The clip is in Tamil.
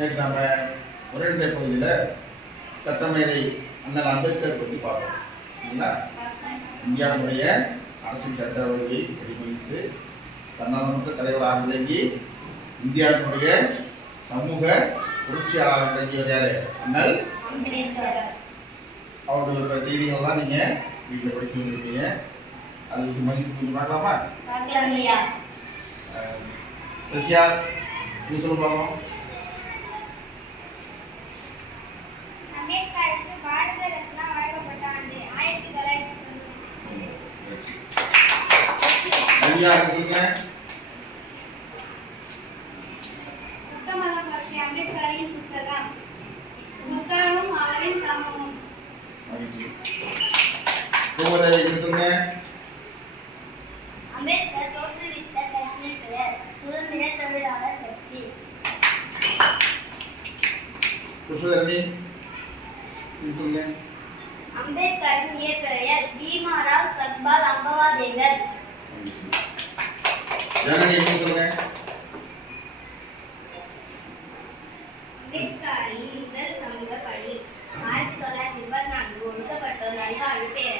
நேற்று நம்ம உரைநடை பகுதியில் சட்டமேதை அண்ணல் அம்பேத்கர் பற்றி பார்த்தோம். இல்லைங்களா? இந்தியாவுடைய அரசியல் சட்ட ஒழுங்கை வடிவமைத்து தன்னலமற்ற தலைவராக விளங்கி இந்தியாவினுடைய சமூக புரட்சியாளர் விளங்கியவர் யாரு? அண்ணல் அம்பேத்கர். அவர்களோட செய்திகள்லாம் நீங்க வீட்டில் படிச்சு வந்திருக்கீங்க. அதுக்கு மதிப்பு கொஞ்சம் பார்க்கலாமா? சத்யா, நீ சொல்ல பார்க்கலாம். அம்பேத்கருக்கு பாரத ரத்னா வழங்கப்பட்ட ஆண்டு 1990. ஐயா சொல்லுங்க. புத்தமதம் பற்றிய அம்பேத்கரின் புத்தகம் புத்தகமும் அவரின் தமமும். சொல்லுங்க. அம்பேத்கர் தோற்றுவித்த கட்சியின் பெயர் சுதந்திர தொழிலாளர் கட்சி. சொல்லுங்க. அம்பேத்கரின் இயற்பெயர் பீமாராவ் சக்பால் அம்பவாதேகர். சொல்லுங்க. அம்பேத்கரின் முதல் சமூக பணி 1924 ஒடுக்கப்பட்டோர் நல்வாழ்வு பேரவை.